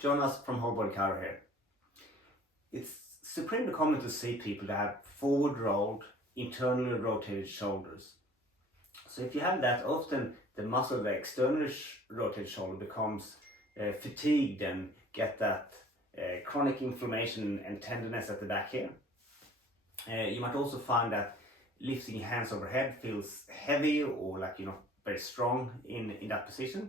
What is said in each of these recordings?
Jonas from Whole Body Chiro here. It's supremely common to see people that have forward rolled, internally rotated shoulders. So if you have that, often the muscle of the externally rotated shoulder becomes fatigued and get that chronic inflammation and tenderness at the back here. You might also find that lifting your hands overhead feels heavy or like you're not very strong in that position.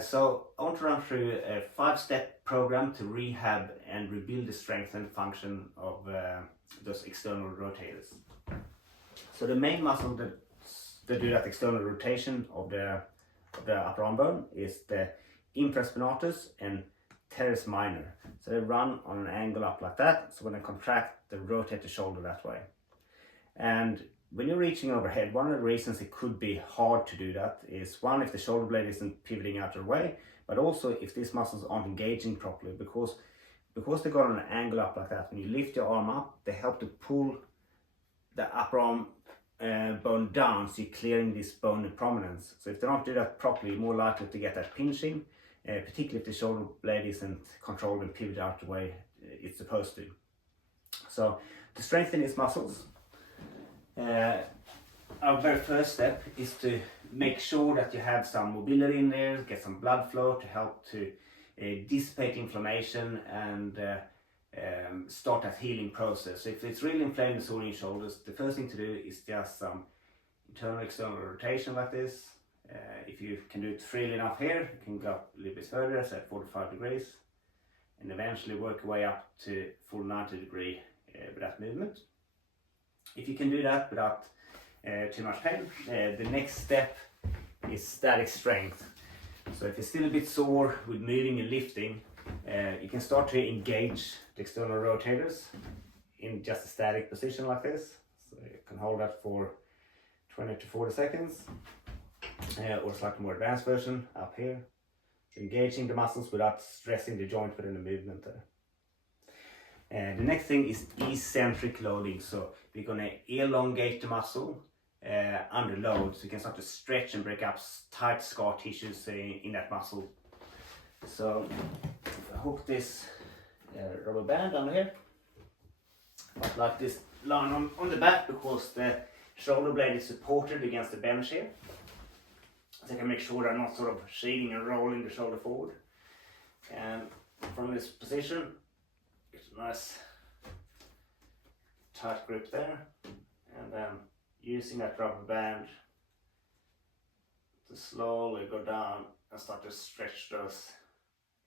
So I want to run through a 5-step program to rehab and rebuild the strength and function of those external rotators. So the main muscle that do that external rotation of the upper arm bone is the infraspinatus and teres minor. So they run on an angle up like that, so when I contract, they rotate the shoulder that way. And when you're reaching overhead, one of the reasons it could be hard to do that is, one, if the shoulder blade isn't pivoting out of the way, but also if these muscles aren't engaging properly, because they go on an angle up like that. When you lift your arm up, they help to pull the upper arm bone down, so you're clearing this bone of prominence. So if they don't do that properly, you're more likely to get that pinching, particularly if the shoulder blade isn't controlled and pivoted out the way it's supposed to. So to strengthen these muscles, our very first step is to make sure that you have some mobility in there, get some blood flow to help to dissipate inflammation and start that healing process. So if it's really inflamed the your shoulders, the first thing to do is just some internal external rotation like this. If you can do it freely enough here, you can go up a little bit further, say 45 degrees, and eventually work your way up to full 90 degree with that movement. If you can do that without too much pain, the next step is static strength. So if you're still a bit sore with moving and lifting, you can start to engage the external rotators in just a static position like this. So you can hold that for 20 to 40 seconds, or slightly more advanced version up here. So engaging the muscles without stressing the joint within the movement there. The next thing is eccentric loading. So we're going to elongate the muscle under load, so you can start to stretch and break up tight scar tissues in that muscle. So if I hook this rubber band under here, I like this line on the back because the shoulder blade is supported against the bench here. So I can make sure I'm not sort of shading and rolling the shoulder forward. And from this position, get a nice tight grip there, and then using that rubber band to slowly go down and start to stretch those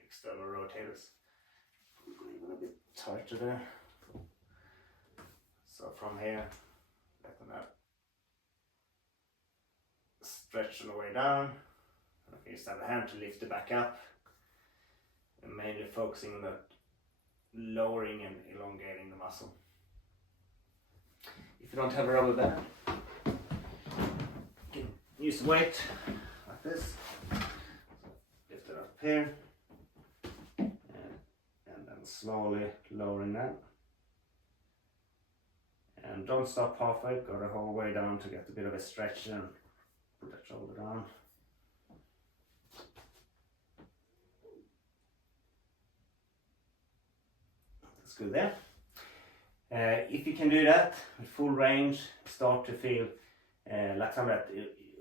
external rotators. Even a bit tighter there. So from here, letting that stretch on the way down. And I can use that hand to lift it back up, and mainly focusing on that lowering and elongating the muscle. If you don't have a rubber band, you can use weight like this. So lift it up here, and then slowly lowering that. And don't stop halfway, go the whole way down to get a bit of a stretch and put that shoulder down. That's good there. If you can do that with full range, start to feel like some of that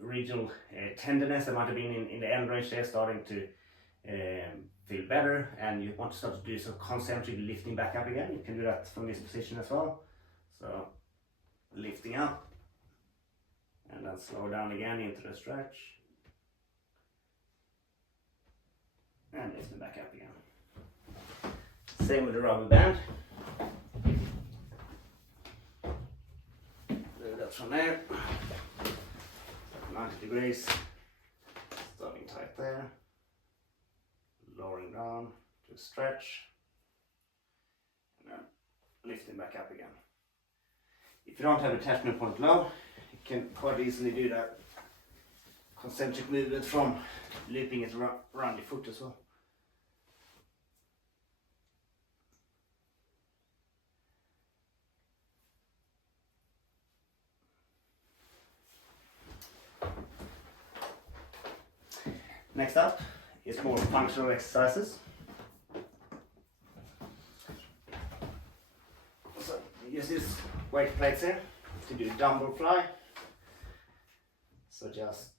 regional tenderness that might have been in the end range there starting to feel better, and you want to start to do some concentric lifting back up again, you can do that from this position as well. So lifting up and then slow down again into the stretch and lifting back up again. Same with the rubber band. Do that from there, 90 degrees, starting tight there, lowering down to stretch, and then lifting back up again. If you don't have attachment point low, you can quite easily do that concentric movement from looping it around your foot as well. Next up is more functional exercises. use these weight plates here to do dumbbell fly. So just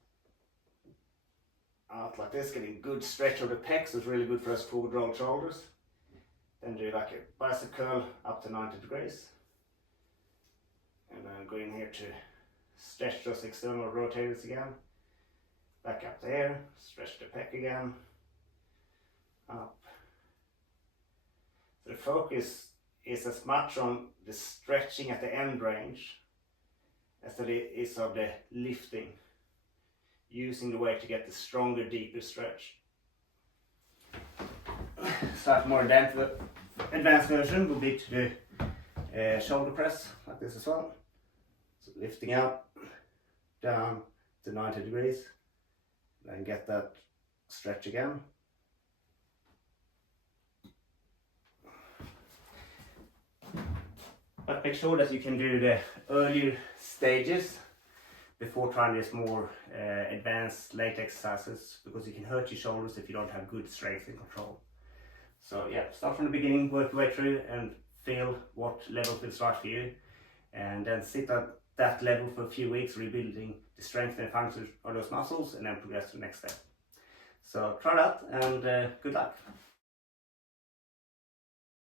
out like this, getting good stretch of the pecs, so it's really good for us forward roll shoulders. Then do like a bicep curl up to 90 degrees. And then go in here to stretch those external rotators again. Back up there, stretch the pec again. Up. So the focus is as much on the stretching at the end range as it is of the lifting, using the weight to get the stronger, deeper stretch. Slightly more advanced version would be to do shoulder press like this as well. So lifting up, down to 90 degrees, then get that stretch again. But make sure that you can do the earlier stages before trying these more advanced leg exercises, because you can hurt your shoulders if you don't have good strength and control. So yeah, start from the beginning, work your way through and feel what level feels right for you, and then sit at that level for a few weeks, rebuilding the strength and function of those muscles, and then progress to the next step. So try that, and good luck.